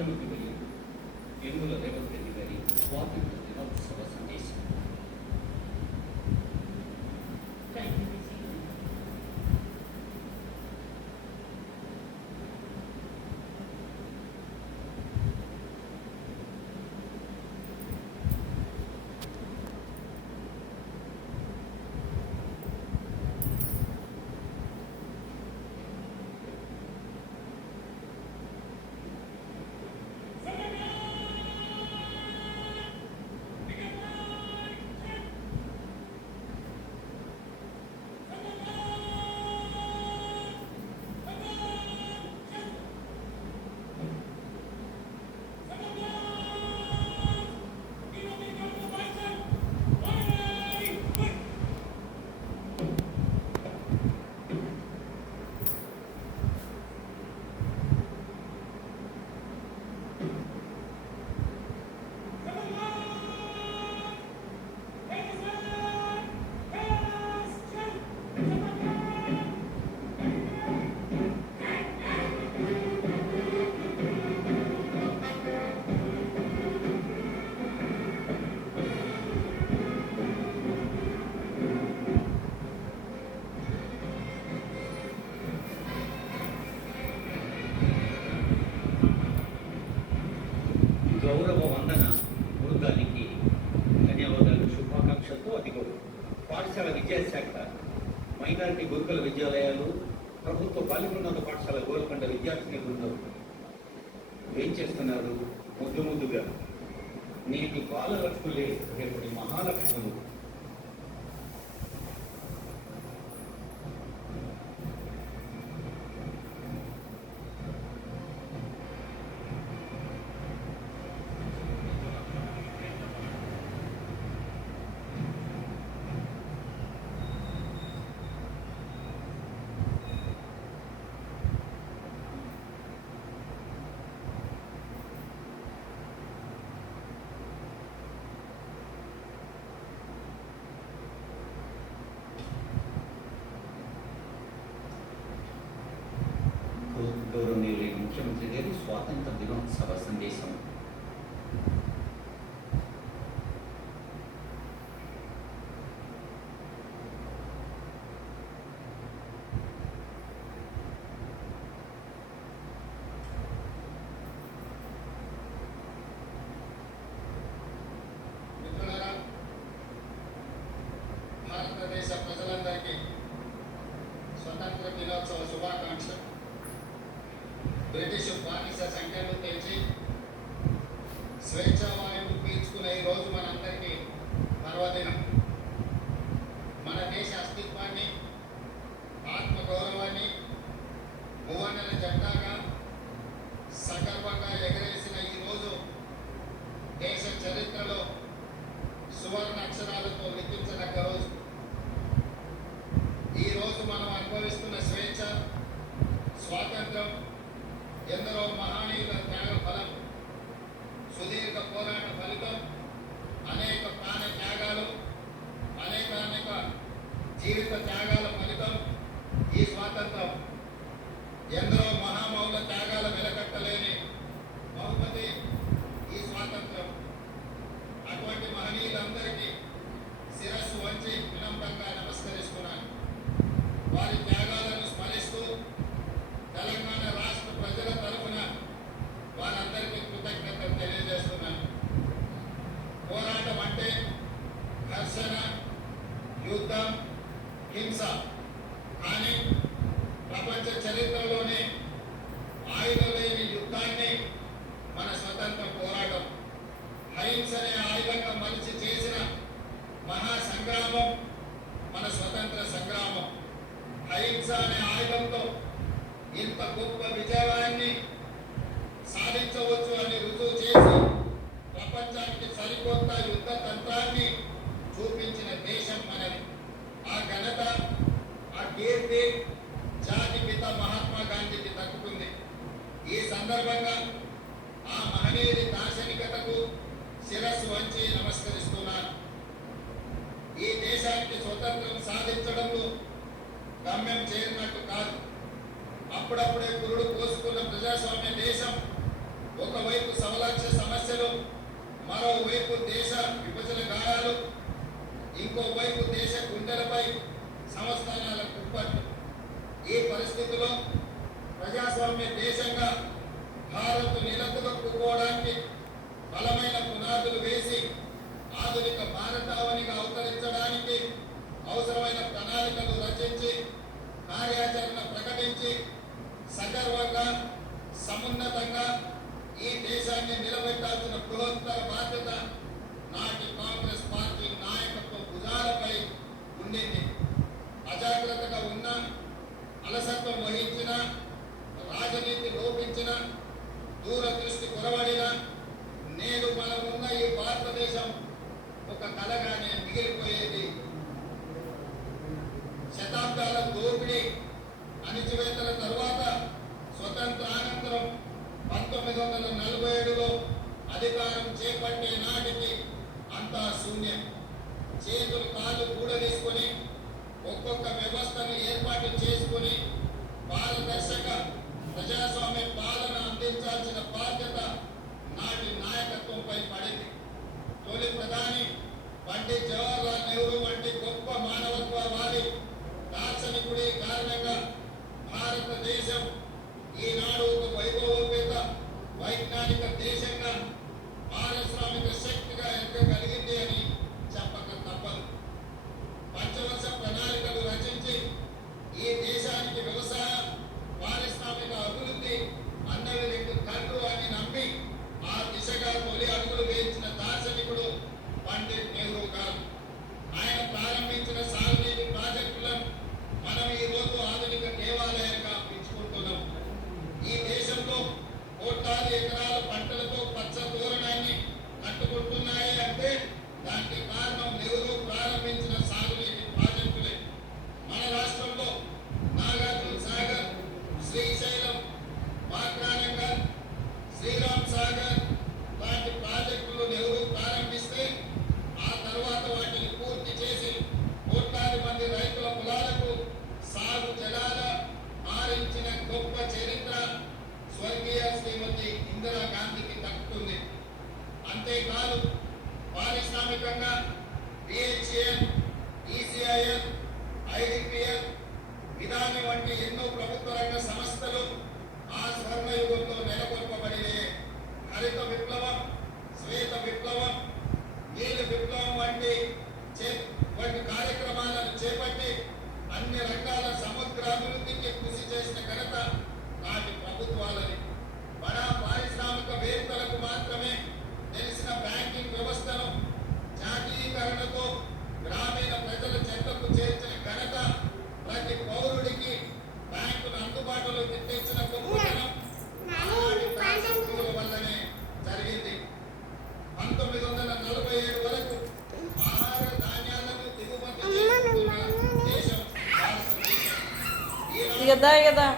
ముఖ్యమంత్రి వర్యులు యనుమల రేవంత్ రెడ్డి గారి స్వాతంత్ర దినోత్సవ సందేశం. గౌరవ వందన బృందానికి ధన్యవాదాలు, శుభాకాంక్షలతో అదిగో పాఠశాల విద్యాశాఖ, మైనారిటీ గురుకుల విద్యాలయాలు, ప్రభుత్వ బాలికోన్నత పాఠశాల గోల్కొండ విద్యార్థిని బృందం ఏం చేస్తున్నారు? ముద్దు ముద్దుగా నేటి బాలలక్ష్ములే రేపటి మహాలక్ష్ములు. గౌరవనీయులు ముఖ్యమంత్రి గారి స్వాతంత్ర దినోత్సవ సందేశం. భారతదేశ ప్రజలందరికీ స్వతంత్ర దినోత్సవ శుభాకాంక్షలు. బ్రిటిష్ బానిస సంఖ్యను తెచ్చి స్వేచ్ఛా వాయువు పీల్చుకునే ఈ రోజు మనందరికీ పర్వదినం. మన దేశ అస్తిత్వాన్ని, ఆత్మగౌరవాన్ని భువనల జెండాగా సగర్వంగా ఎగరేసిన ఈరోజు దేశ చరిత్రలో సువర్ణ అక్షరాలతో లిఖించదగ్గ రోజు. ఈరోజు మనం అనుభవిస్తున్న స్వేచ్ఛ, స్వాతంత్రం ఎందరో మహనీయుల త్యాగ ఫలం, సుదీర్ఘ పోరాట ఫలితం, అనేక ప్రాణ త్యాగాలు, అనేక జీవిత త్యాగాల ఫలితం ఈ స్వాతంత్రం. ఎందరో మహామౌల త్యాగాల వెలకట్టలేని బహుమతి ఈ స్వాతంత్రం. అటువంటి మహనీయులందరికీ శిరస్సు వంచి వినమ్రంగా నమస్కరిస్తున్నాను. వారి త్యాగాలను స్మరిస్తూ తెలంగాణ రాష్ట్ర ప్రజల తరఫున వారందరికీ కృతజ్ఞతలు తెలియజేస్తున్నాను. పోరాటం అంటే ఘర్షణ, యుద్ధం, హింస. కానీ ప్రపంచ చరిత్రలోనే ఆయుధం లేని యుద్ధాన్ని మన స్వతంత్ర పోరాటం, అహింసనే ఆయుధంగా మలిచి చేసిన మహా సంగ్రామం మన స్వతంత్ర సంగ్రామం. అహింస అనే ఆయుధంతో ఇంత గొప్ప విజయాన్ని సాధించవచ్చు అని రుజువు చేసి ప్రపంచానికి సరికొత్త యుద్ధ తంత్రాన్ని చూపించిన దేశం మనది. ఆ ఘనత, ఆ కీర్తి జాతి పిత మహాత్మా గాంధీకి దక్కుతుంది. ఈ సందర్భంగా ఆ మహనీయుడి దార్శనికతకు శిరస్సు వంచి నమస్కరిస్తున్నాను. ఈ దేశానికి స్వతంత్రం సాధించడంలో గమ్యం చేరినట్టు కాదు. అప్పుడప్పుడే పురుడు పోసుకున్న ప్రజాస్వామ్య దేశం ఒకవైపు మరోవైపు దేశ విభజన గాయాలు, ఇంకోవైపు దేశ గుండెలపై సంస్థానాల కుప్పట్లు. ఈ పరిస్థితిలో ప్రజాస్వామ్య దేశంగా భారత్ నిలదొక్కుకోవడానికి బలమైన పునాదులు వేసి ఆధునిక భారతావనిగా అవతరించడానికి అవసరమైన ప్రణాళికలు రచించి కార్యాచరణ ప్రకటించి సగర్వంగా సమున్నతంగా ఈ దేశాన్ని నిలబెట్టాల్సిన బృహత్తర బాధ్యత నాటి కాంగ్రెస్ పార్టీ నాయకత్వ భుజాలపై ఉండింది. అజాగ్రత్తగా ఉన్న, అలసత్వం వహించిన, రాజనీతి లోపించిన, దూరదృష్టి కొరవడిన నేడు మనం ఉన్న ఈ భారతదేశం ఒక కలగానే మిగిలిపోయేది. శతాబ్దాల దోపిడీ అణిచివేతల తరువాత స్వతంత్రానంతరం 1947లో అధికారం చేపట్టే నాటికి అంతా శూన్యం. చేతులు కాళ్ళు కూడదీసుకొని ఒక్కొక్క వ్యవస్థను ఏర్పాటు చేసుకొని పారదర్శక ప్రజాస్వామ్య పాలన అందించాల్సిన బాధ్యత నాటి నాయకత్వంపై పడింది. తొలి ప్రధాని పండిత్ జవహర్లాల్ నెహ్రూ వంటి గొప్ప మానవత్వవాది దార్శనికుడి కారణంగా భారతదేశం ఈనాడు ఒక వైభవోపేత వైజ్ఞానిక దేశంగా పారిశ్రామిక శక్తిగా ఎదగగలిగింది అని చెప్పక తప్పదు. పంచవర్ష ప్రణాళికలు రచించి ఈ దేశానికి వ్యవసాయ పారిశ్రామిక అభివృద్ధి అన్నది రెండు కళ్ళు అని నమ్మి ఆ దిశగా తొలి అడుగులు వేయించిన దార్శనికుడు పండిత్ నెహ్రూ గారు. ఆయన ప్రారంభించిన సాగునీటి ప్రాజెక్టులను మనం ఈ రోజు ఆధునిక దేవాలయాలుగా పెంచుకుంటున్నాం. ఈ దేశంలో కోట్లాది ఎకరాల పంటలతో పచ్చ తోరణాన్ని కట్టుకుంటున్నాయి అంటే దానికి కారణం నెహ్రూ ప్రారంభించిన సాగునీటి ప్రాజెక్టులే. మన రాష్ట్రంలో నాగార్జున సాగర్, శ్రీశైలం, వాక్రానంగల్, శ్రీరామ్ సాగర్ లాంటి ప్రాజెక్టులు నెహ్రూ ప్రారంభిస్తే ఆ తర్వాత వాటిని పూర్తి చేసి కోట్లాది మంది రైతుల పొలాలకు సాగు జలాల ఆరించిన గొప్ప చరిత్ర స్వర్గీయ శ్రీమతి ఇందిరాగాంధీకి దక్కుతుంది. అంతేకాదు పారిశ్రామికంగా బిహెచ్ఎల్, ఈసీఐఎల్, ఐడిపిఎల్, విధాని వంటి ఎన్నో ప్రభుత్వ రంగ సంస్థలు ఆ స్వర్ణయుగంలో నెలకొల్పబడినే. హరిత విప్లవం, శ్వేత విప్లవం, నీల విప్లవం వంటి కార్యక్రమాలను చేపట్టి అన్ని రంగాల సమగ్రాభివృద్ధికి కృషి చేసిన ఘనత నాటి ప్రభుత్వాలని. బడా పారిశ్రామికవేత్తలకు మాత్రమే తెలిసిన బ్యాంకింగ్ వ్యవస్థను జాతీయకరణతో గ్రామీణ ప్రజల చెంతకు చేర్చిన ఘనత, ప్రతి పౌరుడికి బ్యాంకును అందుబాటులోకి తెచ్చిన గొప్పతనం ఆనాటి దార్శనికుల వల్లనే జరిగింది. 1947 వరకు ఆహార ధాన్యాలను దిగుమతి చేసుకున్న దేశం భారతదేశం. కదా